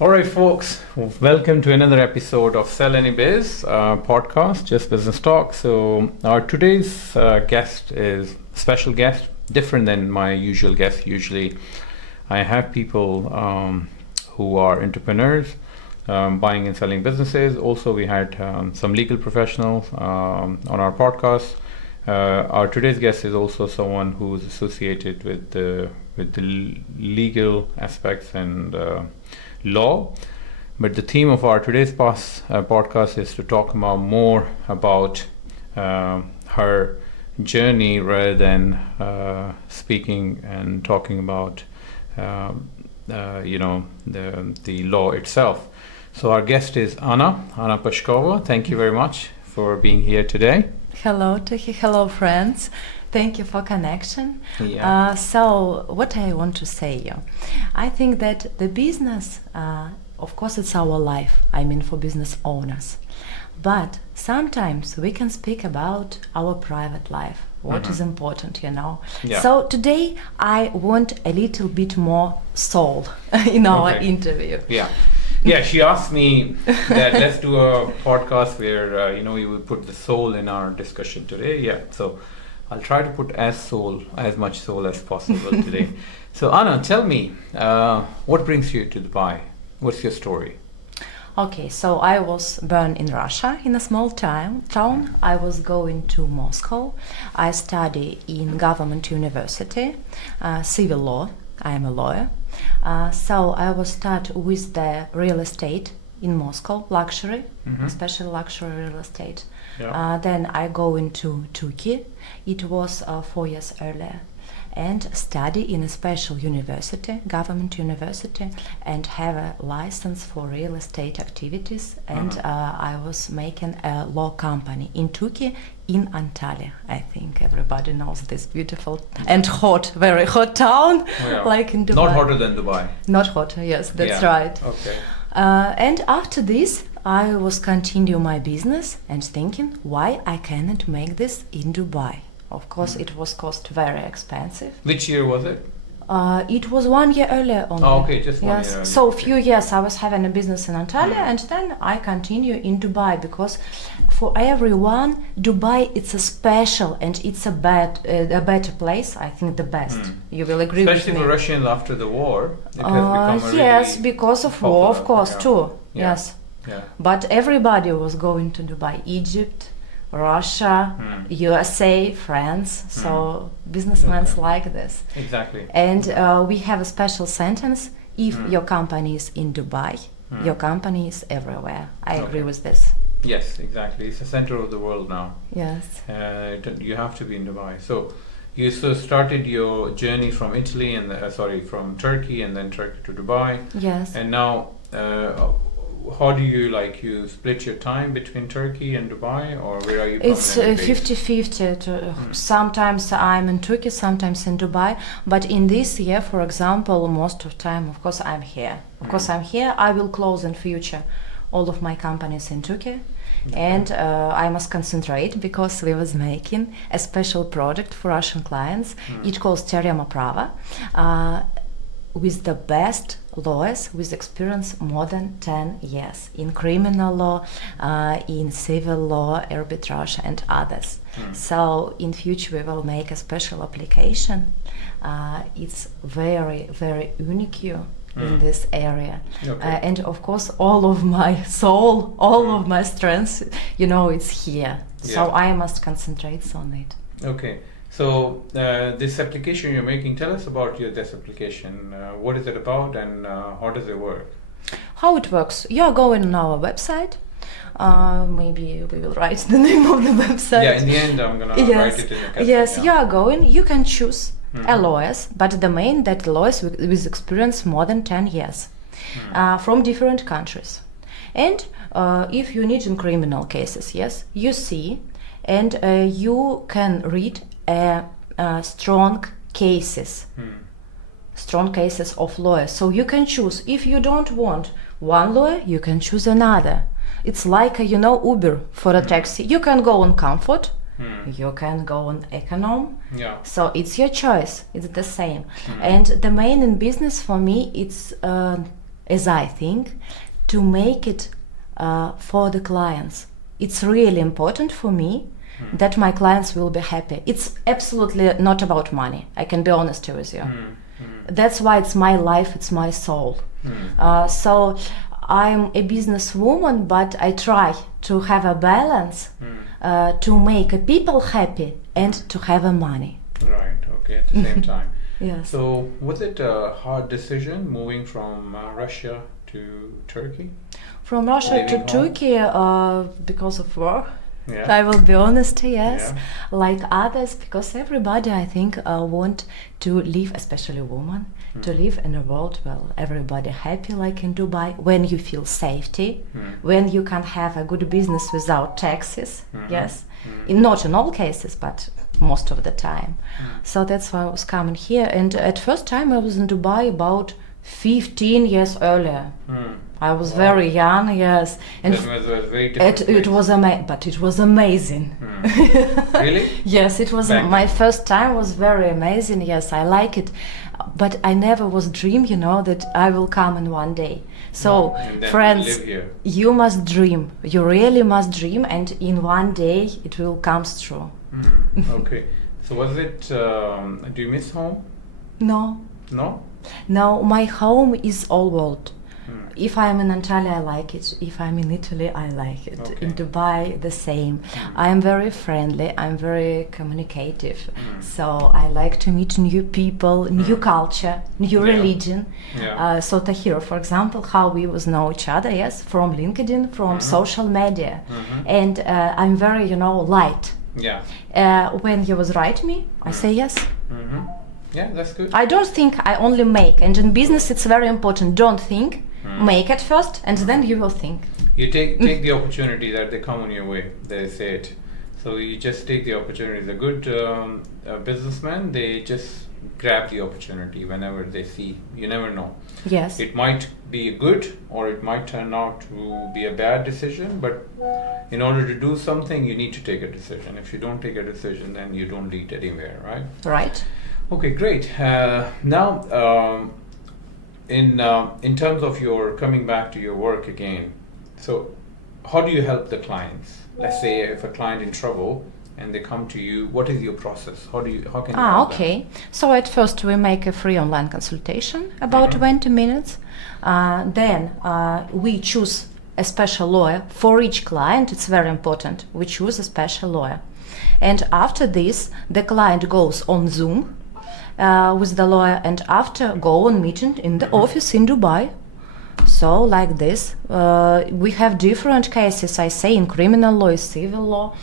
All right, folks, welcome to another episode of Sell Any Biz podcast, Just Business Talk. So our today's guest is a special guest, different than my usual guests. Usually I have people who are entrepreneurs, buying and selling businesses. Also, we had some legal professionals on our podcast. Our today's guest is also someone who is associated with the legal aspects and law, but the theme of our today's podcast is to talk more about her journey rather than speaking and talking about the law itself. So our guest is Anna Peshkova. Thank you very much for being here today. Hello, Tahir. Hello, friends. Thank you for connection. Yeah. So what I want to say you, I think that the business, of course, it's our life. I mean, for business owners. But sometimes we can speak about our private life, what is important, Yeah. So today I want a little bit more soul in our interview. Yeah. Yeah, she asked me that let's do a podcast where, we will put the soul in our discussion today. Yeah, so I'll try to put as much soul as possible today. So Anna, tell me, what brings you to Dubai? What's your story? Okay, so I was born in Russia, in a small town. I was going to Moscow. I study in government university, civil law. I am a lawyer. So I was start with the real estate in Moscow, luxury, especially luxury real estate. Yeah. Then I go into Turkey. It was 4 years earlier, and study in a special university, government university, and have a license for real estate activities. And I was making a law company in Turkey, in Antalya. I think everybody knows this beautiful and hot, very hot town, like in Dubai. Not hotter than Dubai. Not hotter, yes, that's right. Okay. And after this, I was continue my business and thinking why I cannot make this in Dubai. Of course, it was cost very expensive. Which year was it? It was 1 year earlier only. Oh, okay, just 1 year Yes, earlier. so few years I was having a business in Antalya, and then I continue in Dubai, because for everyone, Dubai it's a special and it's a better place. I think the best. You will agree Especially with me. for Russians after the war, it has become a yes, really because of popular, war, of course, too. Yeah. Yes, Yeah. but everybody was going to Dubai. Egypt, Russia, USA, France. So businessmen like this. Exactly. And we have a special sentence: if your company is in Dubai, your company is everywhere. I agree with this. Yes, exactly. It's the center of the world now. Yes. You have to be in Dubai. So you started your journey from Italy and from Turkey, and then Turkey to Dubai. Yes. And now, how do you split your time between Turkey and Dubai, or where are you? It's permanently based? 50-50. Sometimes I'm in Turkey, sometimes in Dubai. But in this year, for example, most of time, of course, I'm here. Of course, I'm here. I will close in future all of my companies in Turkey. And I must concentrate, because we was making a special product for Russian clients. It calls Teorema.ae, with the best lawyers with experience more than 10 years in criminal law, in civil law, arbitrage, and others. So in future we will make a special application. It's very, very unique in this area. Okay. And of course all of my soul, all of my strengths, it's here. So I must concentrate on it. Okay. So this application you're making, tell us about this application. What is it about, and how does it work? How it works? You are going on our website. Maybe we will write the name of the website. Yeah, in the end I'm gonna write it in the caption. Yes, you are going. You can choose a lawyers, but the main that lawyers with experience more than 10 years from different countries. And if you need in criminal cases, yes, you see, and you can read strong cases of lawyers. So you can choose. If you don't want one lawyer, you can choose another. It's like Uber for a taxi. You can go on comfort, you can go on econom. Yeah. So it's your choice. It's the same. And the main in business for me, it's as I think, to make it for the clients. It's really important for me that my clients will be happy. It's absolutely not about money. I can be honest with you. That's why it's my life, it's my soul. So I'm a businesswoman, but I try to have a balance to make people happy and to have a money. Right, okay, at the same time. Yes. So was it a hard decision moving from Russia to Turkey? From Russia to Living Turkey because of war. Yeah. I will be honest, yes. Yeah. Like others, because everybody, I think, want to live, especially women, to live in a world where everybody happy, like in Dubai, when you feel safety, when you can have a good business without taxes, yes. Not in all cases, but most of the time. So that's why I was coming here. And at first time I was in Dubai about 15 years earlier. I was very young, yes. And That was a very different it was but it was amazing. Really? Yes, it was. Back My then. first time was very amazing. Yes, I like it, but I never was dream, that I will come in one day. So, And then friends, live here. you must dream. You really must dream, and in one day it will come true. Okay. So was it? Do you miss home? No, No. no, my home is all world. If I'm in Antalya, I like it. If I'm in Italy, I like it. Okay. In Dubai, the same. I am very friendly. I'm very communicative. So I like to meet new people, new culture, new Yeah. religion. Yeah. So Tahir, for example, how we was know each other, yes, from LinkedIn, from social media. And I'm very, light. Yeah. When you was write me, I say yes. Yeah, that's good. I don't think I only make. And in business, it's very important. Don't think. Make it first, and then you will think. You take the opportunity that they come on your way. They say it. So you just take the opportunity. The good businessmen, they just grab the opportunity whenever they see. You never know. Yes. It might be good, or it might turn out to be a bad decision. But in order to do something, you need to take a decision. If you don't take a decision, then you don't lead anywhere, right? Right. Okay, great. Now, in terms of your coming back to your work again, so how do you help the clients? Let's say if a client in trouble and they come to you, what is your process? How can you help them? Okay. So at first we make a free online consultation, about 20 minutes. Then we choose a special lawyer for each client. It's very important. We choose a special lawyer. And after this, the client goes on Zoom with the lawyer, and after go on meeting in the office in Dubai. So like this, we have different cases, I say, in criminal law, civil law,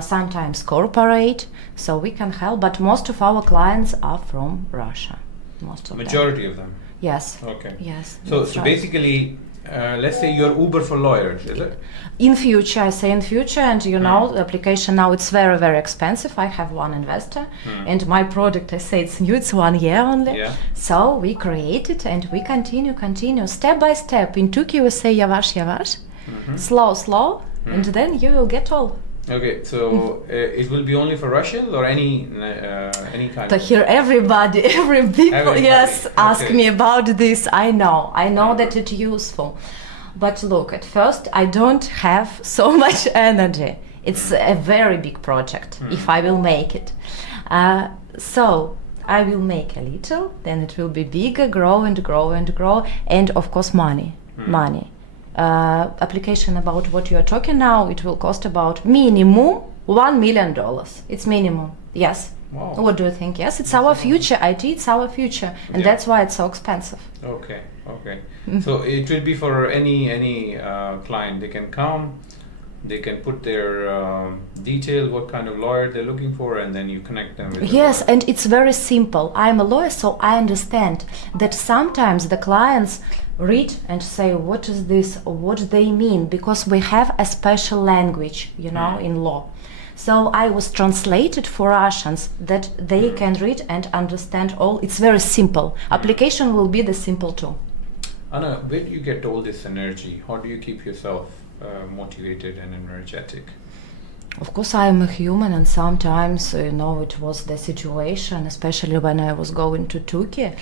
sometimes corporate, so we can help, but most of our clients are from Russia. Most of them. Majority of them. Yes. Okay. Yes. So that's right. basically, let's say you're Uber for lawyers, is it? In future, I say in future, and the application now it's very, very expensive. I have one investor, and my product, I say it's new, it's 1 year only. Yeah. So we create it and we continue step by step. In Turkey we say yavaş, slow, and then you will get all. Okay, so it will be only for Russians or any kind To of... hear everybody, every people, Everybody, yes, ask okay. me about this. I know that it's useful. But look, at first I don't have so much energy. It's a very big project if I will make it. So I will make a little, then it will be bigger, grow, and of course money. Application about what you are talking now, it will cost about minimum $1 million. It's minimum, yes. Wow. What do you think? Yes, it's our future. IT, it's our future, and Yeah. that's why it's so expensive. Okay. So it will be for any client. They can come, they can put their details, what kind of lawyer they're looking for, and then you connect them with the Yes, lawyer. and it's very simple. I'm a lawyer, so I understand that sometimes the clients read and say, what is this, or what they mean, because we have a special language, in law. So I was translated for Russians that they can read and understand all. It's very simple. Application will be the simple too. Anna, where do you get all this energy? How do you keep yourself motivated and energetic? Of course, I am a human, and sometimes, it was the situation, especially when I was going to Turkey,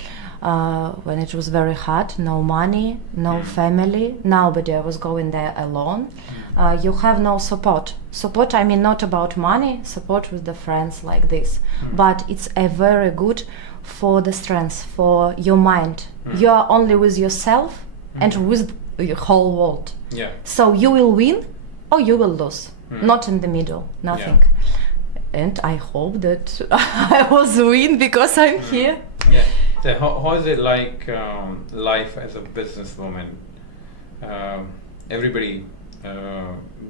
when it was very hard, no money, no family, nobody, I was going there alone. You have no support. Support, I mean, not about money, support with the friends like this. But it's a very good for the strength, for your mind. You are only with yourself and with the whole world. Yeah. So you will win or you will lose. Not in the middle, nothing. And I hope that I was win because I'm here. Yeah. So how is it like life as a businesswoman? Everybody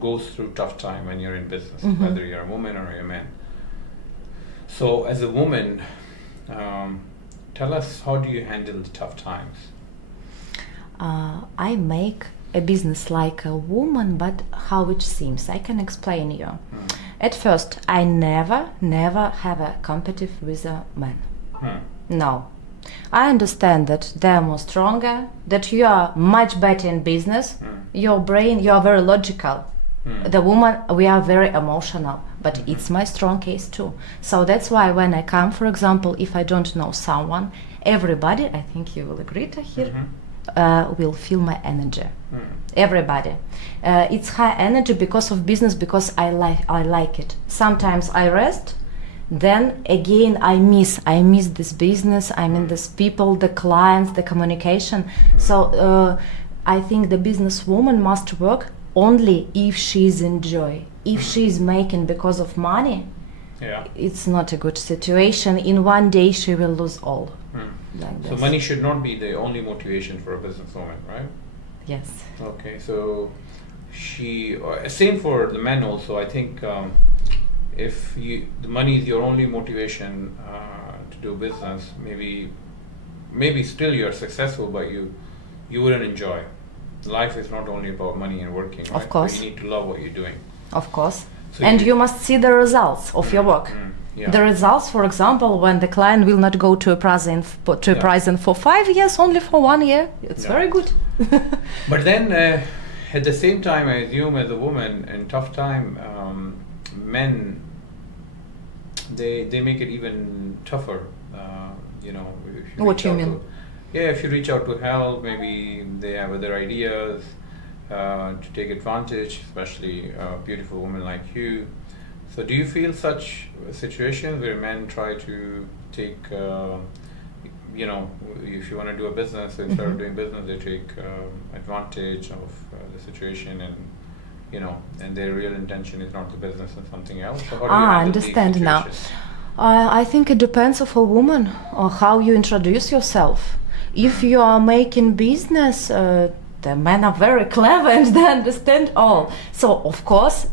goes through tough time when you're in business, whether you're a woman or you're a man. So as a woman, tell us, how do you handle the tough times? I make a business like a woman, but how it seems. I can explain you. At first, I never have a competitive with a man. No. I understand that they are more stronger, that you are much better in business. Your brain, you are very logical. The woman, we are very emotional, but it's my strong case too. So that's why when I come, for example, if I don't know someone, everybody, I think you will agree, Tahir, will feel my energy. Everybody. It's high energy because of business, because I like it. Sometimes I rest, then again I miss this business, I mean this people, the clients, the communication. So I think the businesswoman must work only if she's enjoy. If she's making because of money, it's not a good situation. In one day she will lose all. Like so money should not be the only motivation for a businesswoman, right? Yes. Okay, so same for the men also. I think if the money is your only motivation to do business, maybe still you're successful, but you wouldn't enjoy. Life is not only about money and working, right? Of course. But you need to love what you're doing. Of course. So and you must see the results of your work. The results, for example, when the client will not go to a prison for 5 years, only for 1 year, it's very good. But then, at the same time, I assume as a woman in tough time, men, they make it even tougher. If you What do you mean? If you reach out to help, maybe they have other ideas to take advantage, especially a beautiful woman like you. So do you feel such situations where men try to take, if you want to do a business, instead of doing business, they take advantage of the situation and their real intention is not the business and something else? So how do you handle I understand these now. situations? I think it depends of a woman or how you introduce yourself. If you are making business, the men are very clever and they understand all. So of course,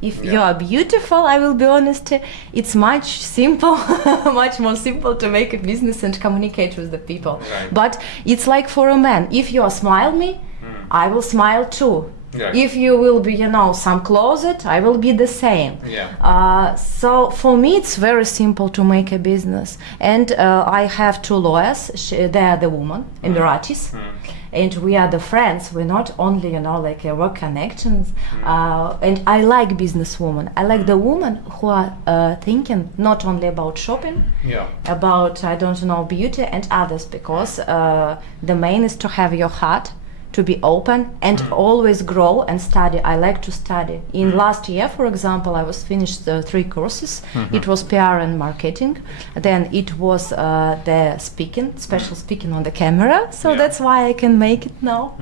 if you are beautiful, I will be honest, it's much more simple to make a business and communicate with the people. Right. But it's like for a man, if you smile me, I will smile too. Right. If you will be, some closet, I will be the same. So for me, it's very simple to make a business. And I have 2 lawyers. They are the woman, Emiratis. And we are the friends. We're not only, like work connections. And I like businesswomen. I like the women who are thinking not only about shopping, about, beauty and others, because the main is to have your heart, to be open and always grow and study. I like to study. In last year, for example, I was finished 3 courses. It was PR and marketing. Then it was the special speaking on the camera. So that's why I can make it now.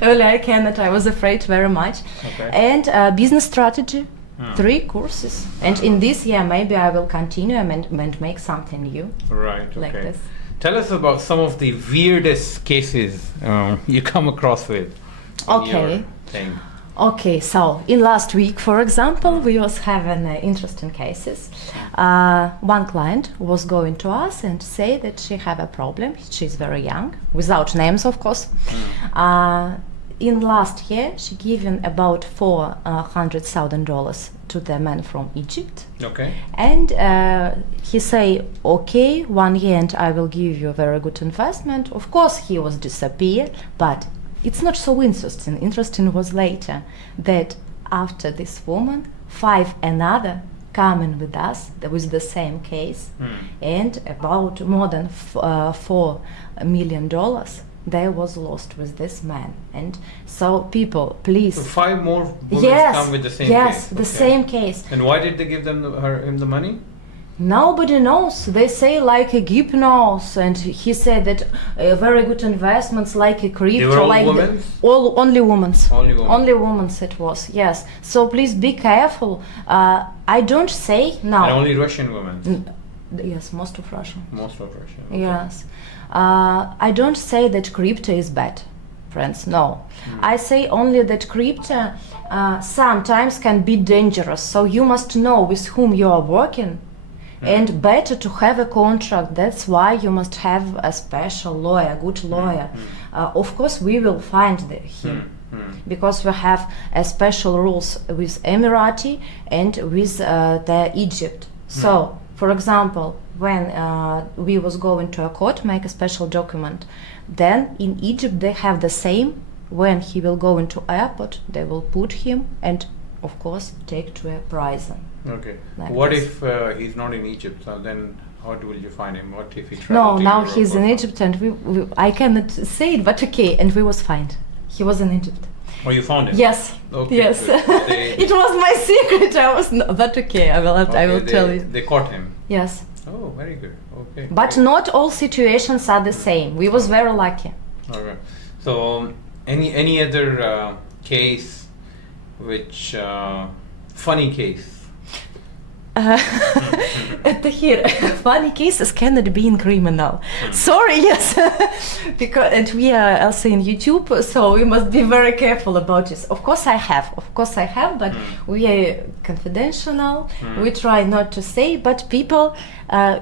Earlier I cannot. I was afraid very much. Okay. And business strategy. 3 courses. And in this year, maybe I will continue and make something new. Right. Okay. Like this. Tell us about some of the weirdest cases you come across with. Okay. Okay, so in last week, for example, we was having interesting cases. One client was going to us and say that she have a problem. She's very young, without names, of course. In last year, she given about $400,000 to the man from Egypt. Okay. And he say, okay, 1 year and I will give you a very good investment. Of course, he was disappeared, but it's not so interesting. Interesting was later that after this woman 5 another coming with us with the same case, and about more than $4 million they was lost with this man. And so people, please. So 5 more women come with the same case. Yes, the same case. And why did they give them him the money? Nobody knows. They say like a Gip knows, and he said that very good investments like a crypto. They were all like women? Only women. Only women. Only women it was. Yes. So please be careful. I don't say now. And only Russian women. Yes, most of Russian. Most of Russian. Okay. Yes. I don't say that crypto is bad, friends. No. I say only that crypto sometimes can be dangerous. So you must know with whom you are working. And better to have a contract. That's why you must have a special lawyer, good lawyer. Of course, we will find him because we have a special rules with Emirati and with the Egypt. So, for example, when we was going to a court, make a special document, then in Egypt they have the same. When he will go into airport, they will put him and, of course, take to a prison. Okay. Like what this. if he's not in Egypt? So then how will you find him? What if he No, travels to now Europe he's in or Egypt, and I cannot say it, but okay, and we was fine. He was in Egypt. Oh, you found him? Yes. Okay, Yes. good. It was my secret. I was no, but okay. I will tell you. They caught him. Yes. Oh, very good. Okay. But not all situations are the same. We was very lucky. Okay. So any other case which funny case? Tahir, funny cases cannot be in criminal. Sorry, yes, because and we are also in YouTube, so we must be very careful about this. Of course, I have, but we are confidential. We try not to say, but people,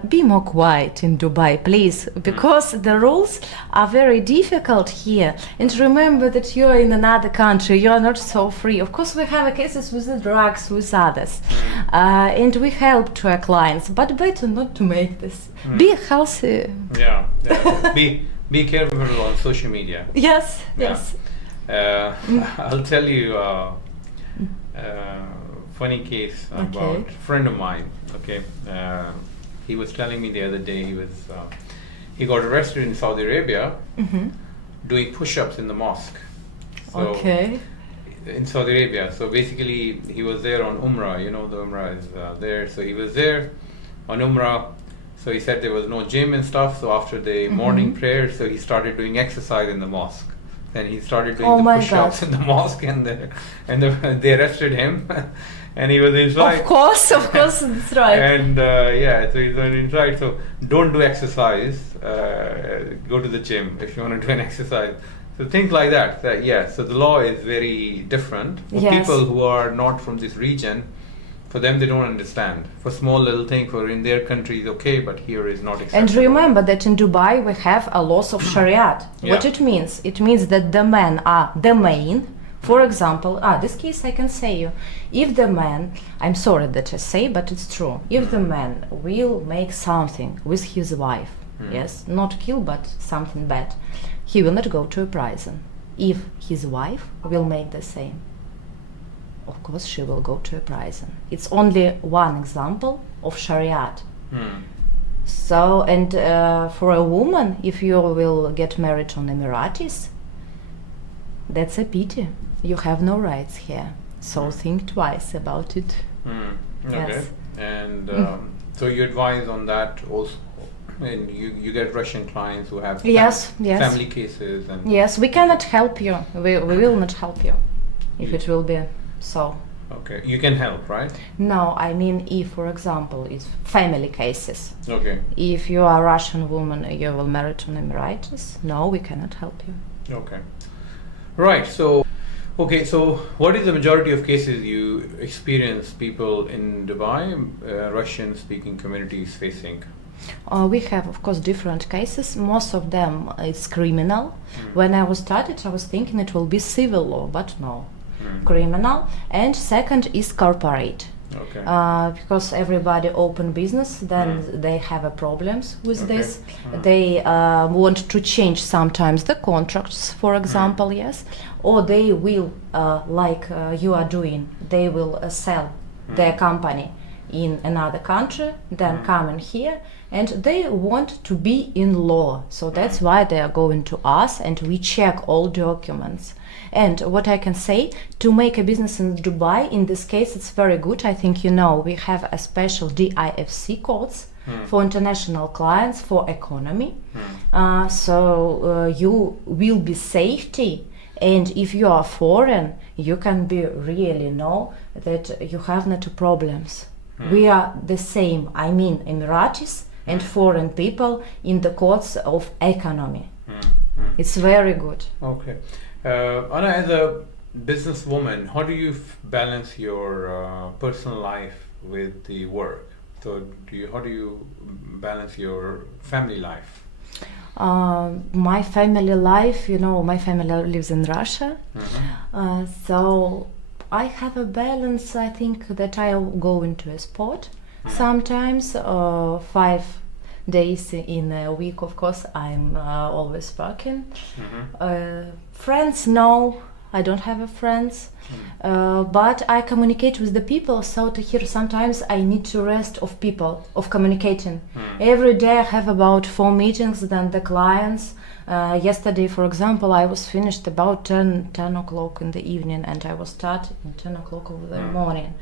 be more quiet in Dubai, please, because the rules are very difficult here. And remember that you are in another country; you are not so free. Of course, we have cases with the drugs, with others, and we help to our clients, but better not to make this. Be healthy. Yeah. Be careful on social media. Yes. Yeah. Yes. I'll tell you funny case about a friend of mine. Okay. He was telling me the other day he got arrested in Saudi Arabia doing push-ups in the mosque. So in Saudi Arabia. So basically he was there on Umrah, you know the Umrah is there. So he was there on Umrah. So he said there was no gym and stuff. So after the morning prayer, so he started doing exercise in the mosque. Then he started doing the push-ups in the mosque, and they arrested him. And he was inside. Of course, that's right. And so he's on inside. So don't do exercise. Go to the gym if you want to do an exercise. So things like that. So the law is very different for people who are not from this region. For them, they don't understand. For small little thing, for in their country is okay, but here is not acceptable. And remember that in Dubai we have a laws of Shariat. What it means? It means that the men are the main. For example, this case I can say you. If the man, I'm sorry that I say, but it's true. If the man will make something with his wife, yes, not kill, but something bad, he will not go to a prison. If his wife will make the same, of course she will go to a prison. It's only one example of Shariat. So, and for a woman, if you will get married on Emiratis, that's a pity. You have no rights here. So think twice about it. Okay. Yes. And so you advise on that also. And you get Russian clients who have family cases. And yes, we cannot help you. We will not help you if it will be so. Okay, you can help, right? No, I mean if, for example, it's family cases. Okay. If you are a Russian woman, you will marry to an Emiratis. No, we cannot help you. Okay. Right. So what is the majority of cases you experience people in Dubai, Russian-speaking communities facing? We have, of course, different cases. Most of them is criminal. When I was started, I was thinking it will be civil law, but no, criminal. And second is corporate. Okay. Because everybody open business, then they have a problems with this. They want to change sometimes the contracts, for example, yes, or they will, like you are doing, they will sell their company in another country, then come in here, and they want to be in law. So that's why they are going to us, and we check all documents. And what I can say, to make a business in Dubai, in this case, it's very good. I think you know, we have a special DIFC codes for international clients, for economy. So you will be safety. And if you are foreign, you can be really know that you have not problems. We are the same, I mean Emiratis and foreign people in the courts of economy. It's very good. Okay. Anna, as a businesswoman, how do you balance your personal life with the work? So how do you balance your family life? My family life, you know, my family lives in Russia. So I have a balance. I think that I'll go into a sport sometimes, 5 days in a week. Of course, I'm always working. Friends, no, I don't have a friends. But I communicate with the people. So to hear, sometimes I need to rest of people, of communicating. Every day I have about 4 meetings. Then the clients. Yesterday, for example, I was finished about 10 o'clock in the evening, and I was starting at 10 o'clock of the morning.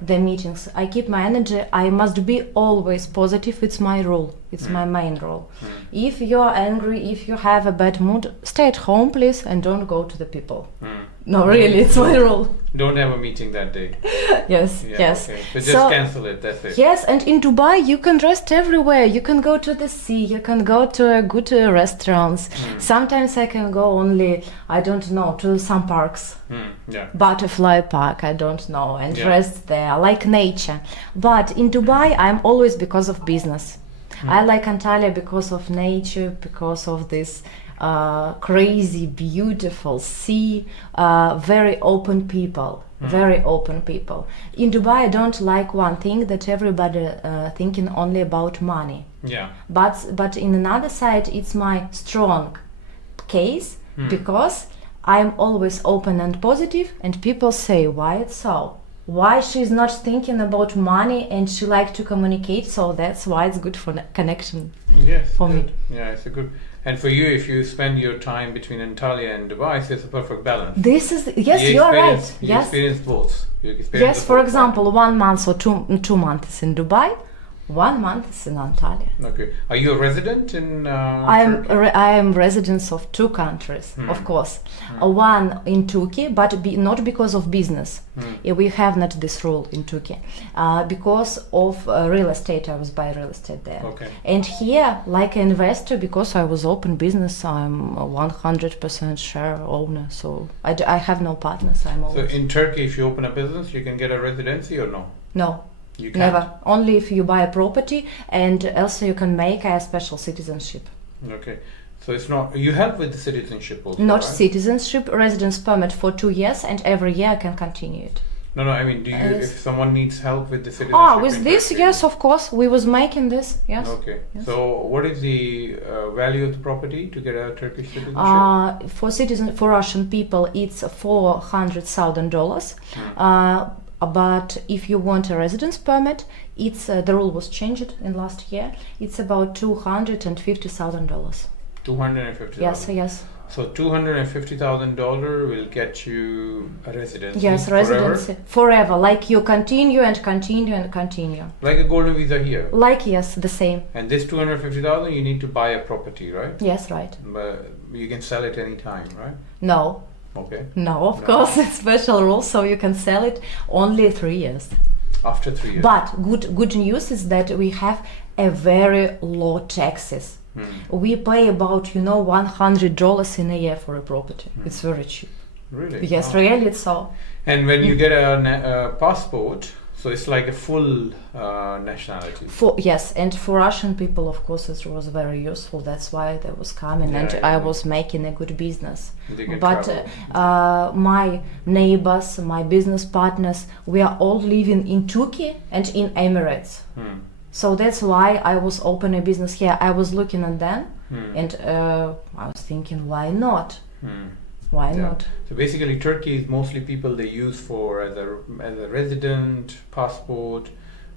The meetings. I keep my energy. I must be always positive. It's my rule. It's my main rule. If you're angry, if you have a bad mood, stay at home, please, and don't go to the people. No, really, it's my rule. Don't have a meeting that day. Yes, yes. Okay. So just cancel it, that's it. Yes, and in Dubai you can rest everywhere. You can go to the sea, you can go to a good restaurants. Sometimes I can go only, I don't know, to some parks. Butterfly Park, I don't know, and rest there, like nature. But in Dubai I'm always because of business. I like Antalya because of nature, because of this crazy, beautiful sea, very open people, very open people. In Dubai, I don't like one thing, that everybody thinking only about money. But in another side, it's my strong case, because I'm always open and positive, and people say, why it's so? Why she's not thinking about money and she like to communicate? So that's why it's good for connection. Yes, for good. me. Yeah, it's a good. And for you, if you spend your time between Antalya and Dubai, so it's a perfect balance. This is, yes, you are right. You Yes. experience both. Yes, for example, 1 month or two months in Dubai, 1 month is in Antalya. Okay. Are you a resident in Turkey? I am residents of 2 countries, of course. One in Turkey, but not because of business. We have not this rule in Turkey. Because of real estate, I was buying real estate there. Okay. And here, like an investor, because I was open business, I'm a 100% share owner. So I have no partners. I'm always. So in Turkey, if you open a business, you can get a residency or no? No. You can't. Never. Only if you buy a property, and also you can make a special citizenship. Okay. So it's not, you help with the citizenship also, Not right? citizenship, residence permit for 2 years, and every year I can continue it. No, I mean, do you, if someone needs help with the citizenship? With in this, Turkey? yes, of course. We was making this, yes. Okay. Yes. So what is the value of the property to get a Turkish citizenship? For Russian people, it's $400,000. But if you want a residence permit, it's the rule was changed in last year. It's about $250,000. $250,000. Yes. So $250,000 will get you a residency. Yes, residency forever. Like you continue and continue and continue. Like a golden visa here. Like, yes, the same. And this $250,000, you need to buy a property, right? Yes, right. But you can sell it anytime, right? No. Okay. No, of course, it's special rule, so you can sell it only 3 years. After 3 years. But good news is that we have a very low taxes. We pay about, $100 in a year for a property. It's very cheap. Really? Yes, Wow. really, it's so. And when you get a passport, so it's like a full nationality. Yes, and for Russian people, of course, it was very useful. That's why they was coming, I was making a good business. But my neighbors, my business partners, we are all living in Turkey and in Emirates. So that's why I was opening a business here. I was looking at them, and I was thinking, why not? Why not? So basically, Turkey is mostly people they use for as a resident, passport,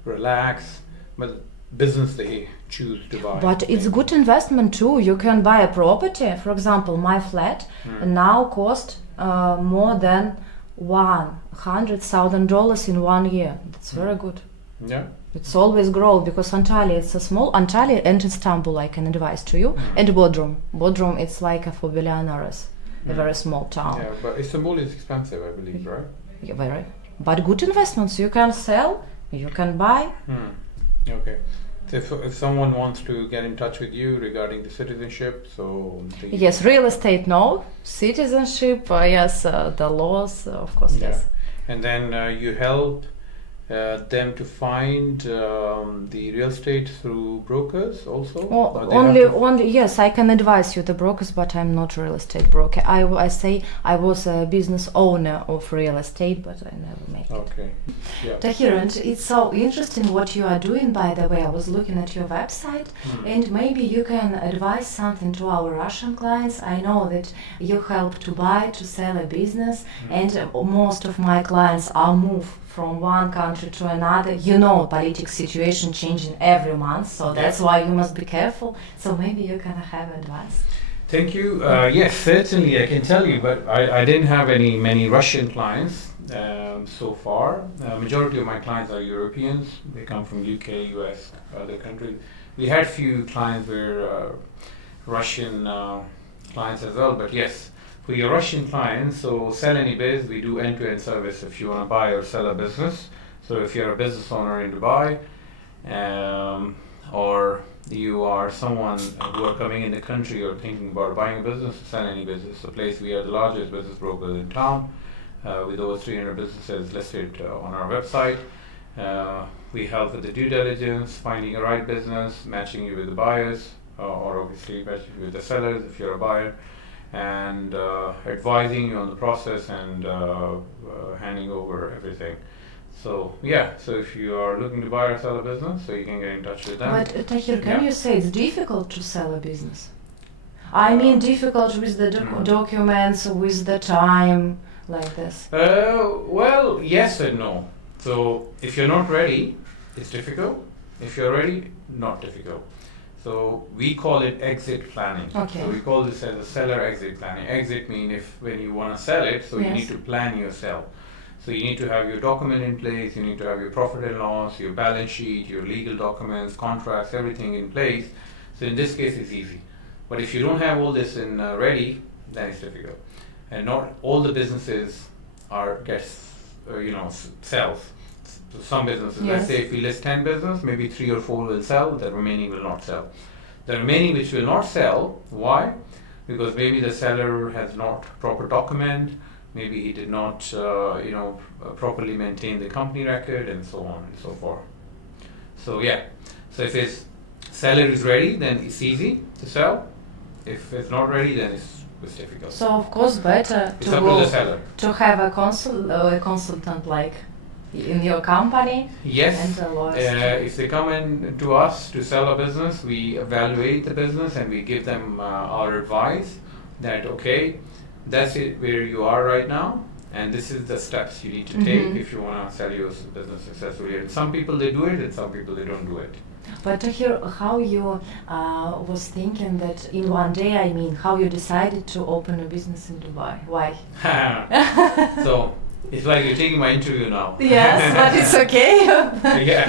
relax, but business they choose to buy. But it's good investment too. You can buy a property. For example, my flat now cost more than $100,000 in 1 year. That's very good. Yeah. It's always grow because Antalya it's a small Antalya and Istanbul I can advise to you and Bodrum. Bodrum it's like a for billionaires, a very small town. Yeah, but Istanbul is expensive, I believe, right? Yeah, very. But good investments. You can sell, you can buy. Okay. So if someone wants to get in touch with you regarding the citizenship, so Yes, real estate, no. Citizenship, yes, the laws, of course, yes. And then you help them to find the real estate through brokers also? Only yes, I can advise you the brokers, but I'm not real estate broker. I say I was a business owner of real estate, but I never make it. Okay. Yeah. Tahir, and it's so interesting what you are doing, by the way. I was looking at your website, and maybe you can advise something to our Russian clients. I know that you help to buy, to sell a business, and most of my clients are moved from one country to another. You know, political situation changing every month, so that's why you must be careful. So maybe you can have advice. Thank you. Yes, certainly I can tell you, but I didn't have many Russian clients so far. Majority of my clients are Europeans. They come from UK, US, other countries. We had few clients were Russian clients as well, but yes, for your Russian clients, so Sell Any Biz, we do end-to-end service if you want to buy or sell a business. So if you're a business owner in Dubai, or you are someone who are coming in the country or thinking about buying a business, Sell Any Business, a place we are the largest business broker in town, with over 300 businesses listed on our website. We help with the due diligence, finding a right business, matching you with the buyers, or obviously matching you with the sellers if you're a buyer, and advising you on the process and handing over everything. So yeah, so if you are looking to buy or sell a business, so you can get in touch with them. But Tahir, can you say it's difficult to sell a business? I mean difficult with the documents, with the time, like this. Well, yes and no. So if you're not ready, it's difficult. If you're ready, not difficult. So we call it exit planning. Okay. So we call this as a seller exit planning. Exit mean when you want to sell it, so you need to plan your sell. So you need to have your document in place, you need to have your profit and loss, your balance sheet, your legal documents, contracts, everything in place. So in this case it's easy. But if you don't have all this in ready, then it's difficult. And not all the businesses sells. So some businesses, let's say if we list 10 businesses, maybe 3 or 4 will sell, the remaining will not sell. The remaining which will not sell, why? Because maybe the seller has not proper document, maybe he did not properly maintain the company record, and so on and so forth. So yeah, so if his seller is ready, then it's easy to sell. If it's not ready, then it's difficult. So of course better it's up to the seller. To have a consultant like in your company. Yes, and if they come in to us to sell a business, we evaluate the business and we give them our advice that okay, that's it where you are right now, and this is the steps you need to take if you want to sell your business successfully. And some people they do it, and some people they don't do it. But to hear how you was thinking that in one day, I mean, how you decided to open a business in Dubai? Why? So it's like you're taking my interview now. Yes, but it's okay.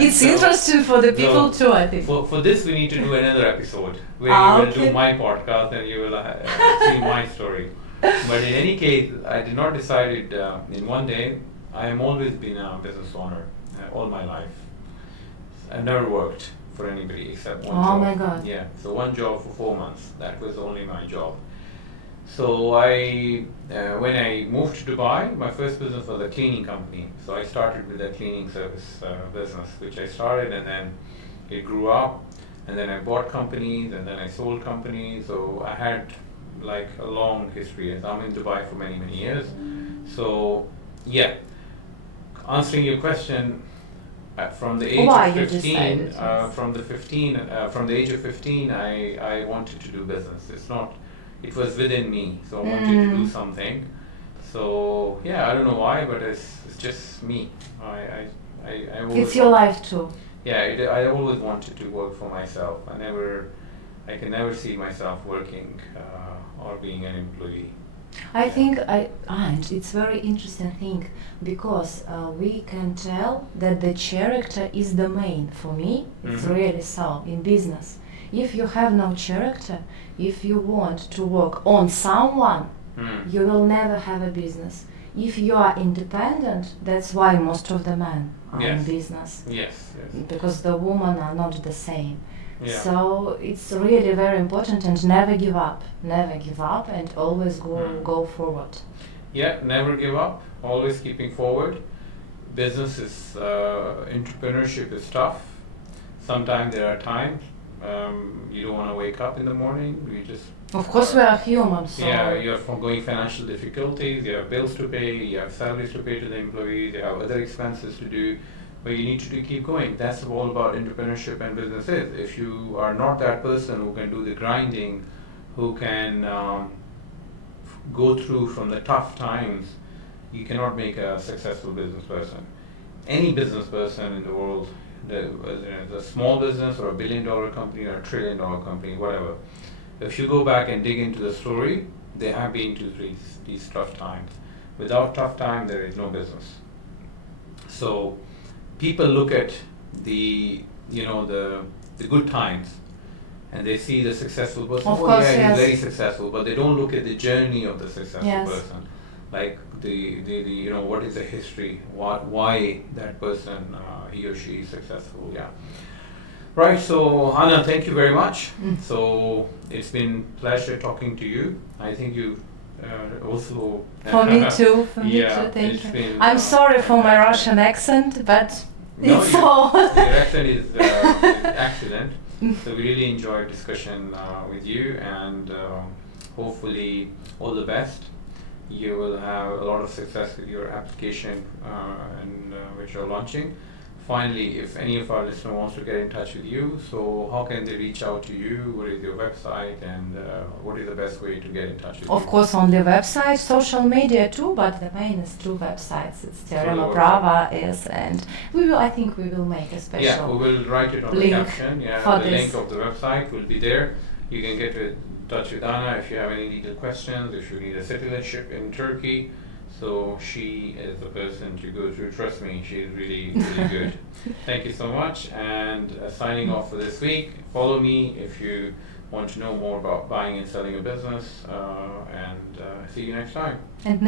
It's interesting for the people too, I think. For this, we need to do another episode where you will do my podcast and you will see my story. But in any case, I did not decide it in one day. I have always been a business owner all my life. I've never worked for anybody except one job. Oh my God. Yeah, so one job for 4 months. That was only my job. So when I moved to Dubai, my first business was a cleaning company. So I started with a cleaning service business, which I started, and then it grew up, and then I bought companies, and then I sold companies. So I had like a long history. I'm in Dubai for many years. So yeah, answering your question, from the age of 15, from the age of 15, I wanted to do business. It's not it was within me. So I wanted to do something. So yeah, I don't know why, but it's just me. I always It's your life too. Yeah, I always wanted to work for myself. I can never see myself working or being an employee. I think and it's very interesting thing because we can tell that the character is the main. For me, it's really so in business. If you have no character, if you want to work on someone, you will never have a business. If you are independent, that's why most of the men are in business. Yes. Because the women are not the same. Yeah. So it's really very important and never give up. Never give up and always go forward. Yeah, never give up, always keeping forward. Business is, entrepreneurship is tough. Sometimes there are times you don't want to wake up in the morning. You just Of course, we are human. So yeah, you're going financial difficulties, you have bills to pay, you have salaries to pay to the employees, you have other expenses to do, but you need to keep going. That's all about entrepreneurship and business is. If you are not that person who can do the grinding, who can go through from the tough times, you cannot make a successful business person. Any business person in the world, the small business or $1 billion company or $1 trillion company, whatever, if you go back and dig into the story, they have been to these tough times. Without tough time, there is no business. So people look at the good times and they see the successful person. Of course, he's yes. very successful, but they don't look at the journey of the successful Yes. person. Like the what is the history? Why that person he or she is successful? Yeah. Right, so Anna, thank you very much. So it's been pleasure talking to you. I think you also. For me too. Thank it's you. been, I'm sorry for my Russian accent, but no, it's all. your accent is excellent. So we really enjoyed discussion with you, and hopefully all the best. You will have a lot of success with your application and which you're launching. Finally, if any of our listeners wants to get in touch with you, so how can they reach out to you? What is your website, and what is the best way to get in touch with you? Of course, on the website, social media too, but the main is two websites. It's Teorema.ae, and I think we will make a special. Yeah, we will write it on the caption. Yeah, the link of the website will be there. You can get in touch with Anna if you have any legal questions, if you need a citizenship in Turkey. So she is the person to go to. Trust me, she's really, really good. Thank you so much. And signing off for this week. Follow me if you want to know more about buying and selling a business. And see you next time. And